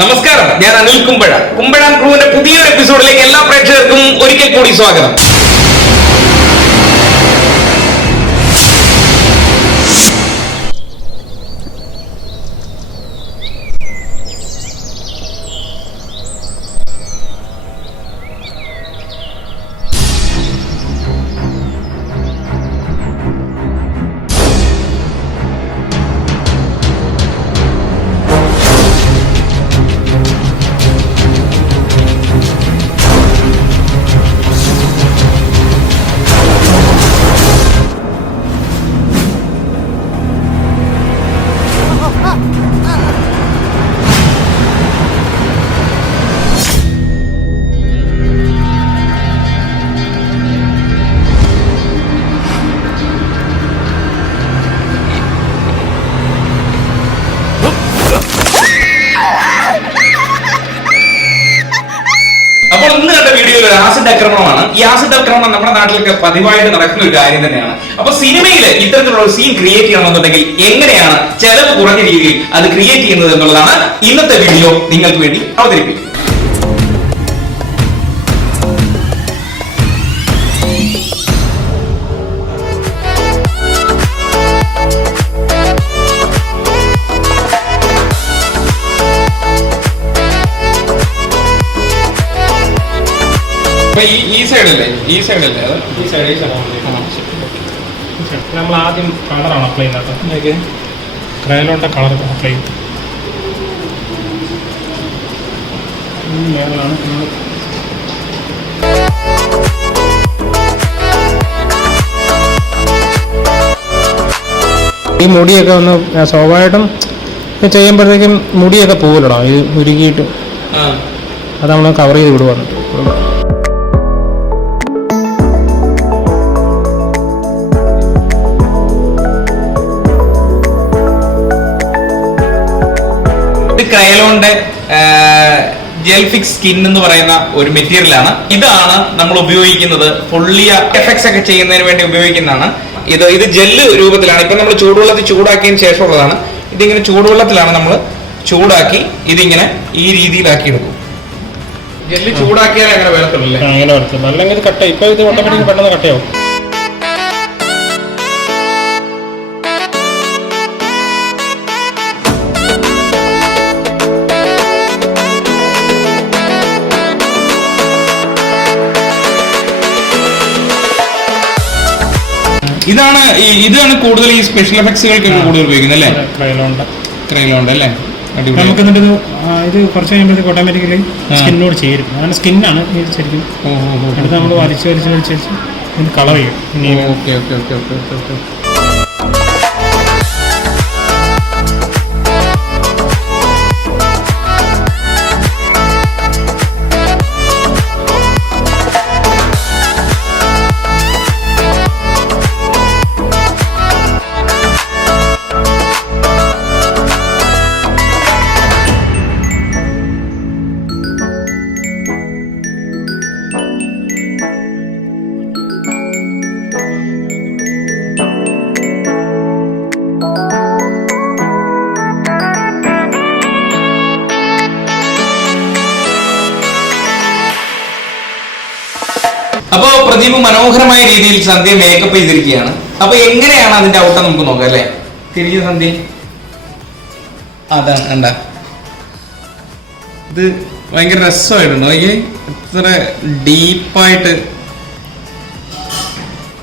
നമസ്കാരം, ഞാൻ അനിൽ കുമ്പഴ. കുമ്പഴാൻ ക്രൂവിന്റെ പുതിയൊരു എപ്പിസോഡിലേക്ക് എല്ലാ പ്രേക്ഷകർക്കും ഒരിക്കൽ കൂടി സ്വാഗതം. അപ്പോൾ ഇന്ന് കണ്ട വീഡിയോയിൽ ഒരു ആസിഡ് ആക്രമണമാണ്. ഈ ആസിഡ് ആക്രമണം നമ്മുടെ നാട്ടിലൊക്കെ പതിവായിട്ട് നടക്കുന്ന ഒരു കാര്യം തന്നെയാണ്. അപ്പൊ സിനിമയിൽ ഇത്തരത്തിലുള്ള സീൻ ക്രിയേറ്റ് ചെയ്യണമെന്നുണ്ടെങ്കിൽ എങ്ങനെയാണ് ചെലവ് കുറഞ്ഞ രീതിയിൽ അത് ക്രിയേറ്റ് ചെയ്യുന്നത് എന്നുള്ളതാണ് ഇന്നത്തെ വീഡിയോ നിങ്ങൾക്ക് വേണ്ടി അവതരിപ്പിക്കുന്നത്. ഈ സൈഡല്ലേ നമ്മൾ ആദ്യം കളറാണ് അപ്ലൈ ചെയ്യുന്നത്. ക്രയോണിന്റെ കളർ അപ്ലൈ ചെയ്യും. ഈ മുടിയൊക്കെ ഒന്ന് സ്വാഭാവികമായിട്ടും ചെയ്യുമ്പോഴത്തേക്കും മുടിയൊക്കെ പോകലോ ഇത് ഉരുകിയിട്ട് അത് നമ്മൾ കവർ ചെയ്ത് വിടുവാണ്. ക്രയോണിന്റെ ജെൽ ഫിക്സ് സ്കിൻ എന്ന് പറയുന്ന ഒരു മെറ്റീരിയലാണ്. ഇതാണ് നമ്മൾ ഉപയോഗിക്കുന്നത്. പൊള്ളിയ എഫക്ട്സ് ഒക്കെ ചെയ്യുന്നതിന് വേണ്ടി ഉപയോഗിക്കുന്നതാണ്. ഇത് ജെല്ല് രൂപത്തിലാണ്. ഇപ്പൊ നമ്മൾ ചൂടുവെള്ളത്തിൽ ചൂടാക്കിയതിന് ശേഷമുള്ളതാണ്. ഇതിങ്ങനെ ചൂടുവെള്ളത്തിലാണ് നമ്മൾ ചൂടാക്കി ഇതിങ്ങനെ ഈ രീതിയിലാക്കി എടുക്കും. ജെല്ല് ചൂടാക്കിയാൽ അങ്ങനെ വരത്തുള്ളൂ. അങ്ങനെ വരത്തില്ല, അല്ലെങ്കിൽ കട്ട. ഇപ്പൊ ഇത് ഓട്ടോമാറ്റിക് പെട്ടെന്ന് കട്ടയാവും. ഇതാണ് കൂടുതൽ ഈ സ്പെഷ്യൽ എഫക്ട്സുകൾക്ക് കൂടുതൽ ഉപയോഗിക്കുന്നത് അല്ലേ? ക്രയോണ്ട് അല്ലേ? നമുക്ക് എന്നിട്ട് ഇത് കുറച്ച് കഴിയുമ്പോഴത്തേക്ക് ഓട്ടോമാറ്റിക്കലി സ്കിന്നോട് ചേരും. അങ്ങനെ സ്കിന്നാണ് ഇത് ശരിക്കും. എന്നിട്ട് നമ്മൾ വലിച്ച് കളർ ചെയ്യും. ഓക്കെ. അപ്പൊ പ്രദീപ് മനോഹരമായ രീതിയിൽ സന്ധ്യ മേക്കപ്പ് ചെയ്തിരിക്കുകയാണ്. അപ്പൊ എങ്ങനെയാണ് അതിന്റെ ഔട്ടം നമുക്ക് നോക്കാം അല്ലെ? തിരിഞ്ഞ സന്ധ്യ അതാണ് കണ്ട. ഇത് ഭയങ്കര രസമായിട്ടുണ്ട്. നോക്കി ഇത്ര ഡീപ്പായിട്ട്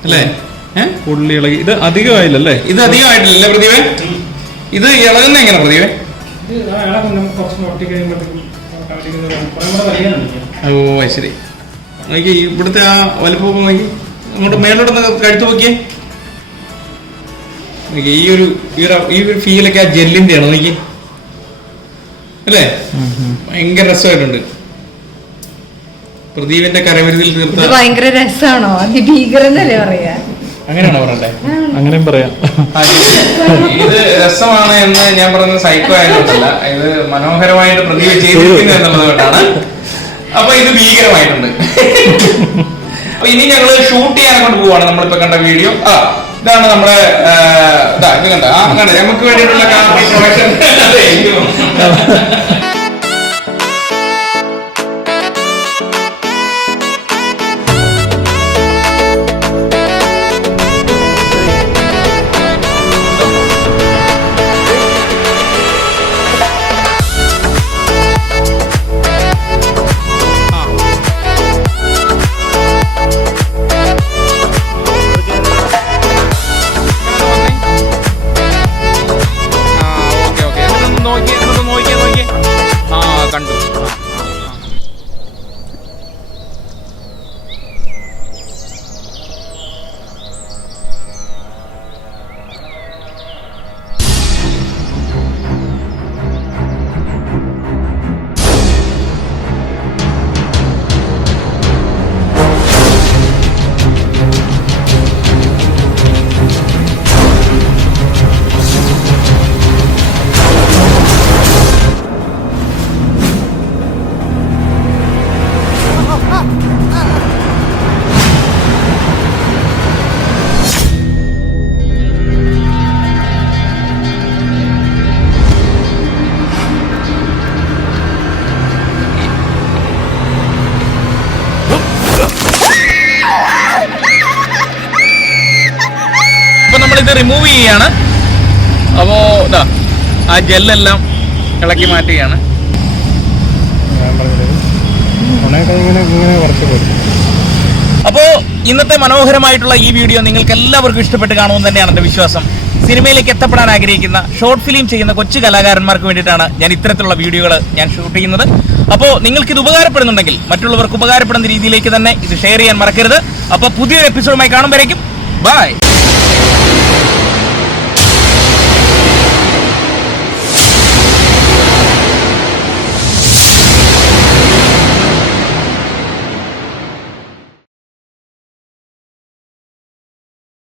അല്ലേ? പുള്ളി ഇളകി. ഇത് അധികമായില്ലല്ലേ? ഇത് അധികമായിട്ടില്ലല്ലേ പ്രദീപേ? ഇത് ഇളകുന്ന എങ്ങനെ പ്രദീപേ? ഓ ശരി. നോക്കി ഇവിടുത്തെ ആ വലുപ്പം നോക്കി അങ്ങോട്ട് മേലോട്ടൊന്ന് കഴുത്ത് നോക്കിയേ. ഈ ഒരു ഫീലൊക്കെ ആ ജെല്ലിന്റെ ആണ്. നോക്കി അല്ലേ? ഭയങ്കര രസമായിട്ടുണ്ട്. പ്രദീപിന്റെ കരവിരുതിൽ തീർത്ത ഭയങ്കര രസമാണോ? അതിഭീകരന്നല്ലേ പറയാ? അങ്ങനെയാണോ പറയണ്ടേ? അങ്ങനെയും പറയാം. ഇത് രസമാണ് എന്ന് ഞാൻ പറയുന്നത് സൈക്കോ ആയതുകൊണ്ടല്ല, ഇത് മനോഹരമായിട്ട് പ്രദീപ് ചെയ്തിരിക്കുന്നു എന്നുള്ളത് കൊണ്ടാണ്. അപ്പൊ ഇത് ഭീകരമായിട്ടുണ്ട്. അപ്പൊ ഇനി ഞങ്ങള് ഷൂട്ട് ചെയ്യാൻ കൊണ്ട് പോവാണ്. നമ്മളിപ്പോ കണ്ട വീഡിയോ ഇതാണ് നമ്മുടെ കണ്ട നമുക്ക് വേണ്ടിയിട്ടുള്ള റിമൂവ് ചെയ്യുകയാണ്. അപ്പോ ഇതാ ആ ജെല്ലെല്ലാം ഇളക്കി മാറ്റുകയാണ്. ഞാൻ പറഞ്ഞത് ഇങ്ങനെ കുറച്ച് കൊടുക്കും. അപ്പോൾ ഇന്നത്തെ മനോഹരമായിട്ടുള്ള ഈ വീഡിയോ നിങ്ങൾക്ക് എല്ലാവർക്കും ഇഷ്ടപ്പെട്ട് കാണുമെന്ന് തന്നെയാണ് എൻ്റെ വിശ്വാസം. സിനിമയിലേക്ക് എത്തപ്പെടാൻ ആഗ്രഹിക്കുന്ന ഷോർട്ട് ഫിലിം ചെയ്യുന്ന കൊച്ചു കലാകാരന്മാർക്ക് വേണ്ടിയിട്ടാണ് ഞാൻ ഇത്തരത്തിലുള്ള വീഡിയോകൾ ഞാൻ ഷൂട്ട് ചെയ്യുന്നത്. അപ്പോൾ നിങ്ങൾക്ക് ഇത് ഉപകാരപ്പെടുന്നുണ്ടെങ്കിൽ മറ്റുള്ളവർക്ക് ഉപകാരപ്പെടുന്ന രീതിയിലേക്ക് തന്നെ ഇത് ഷെയർ ചെയ്യാൻ മറക്കരുത്. അപ്പോൾ പുതിയൊരു എപ്പിസോഡുമായി കാണുമ്പോഴേക്കും ബൈ.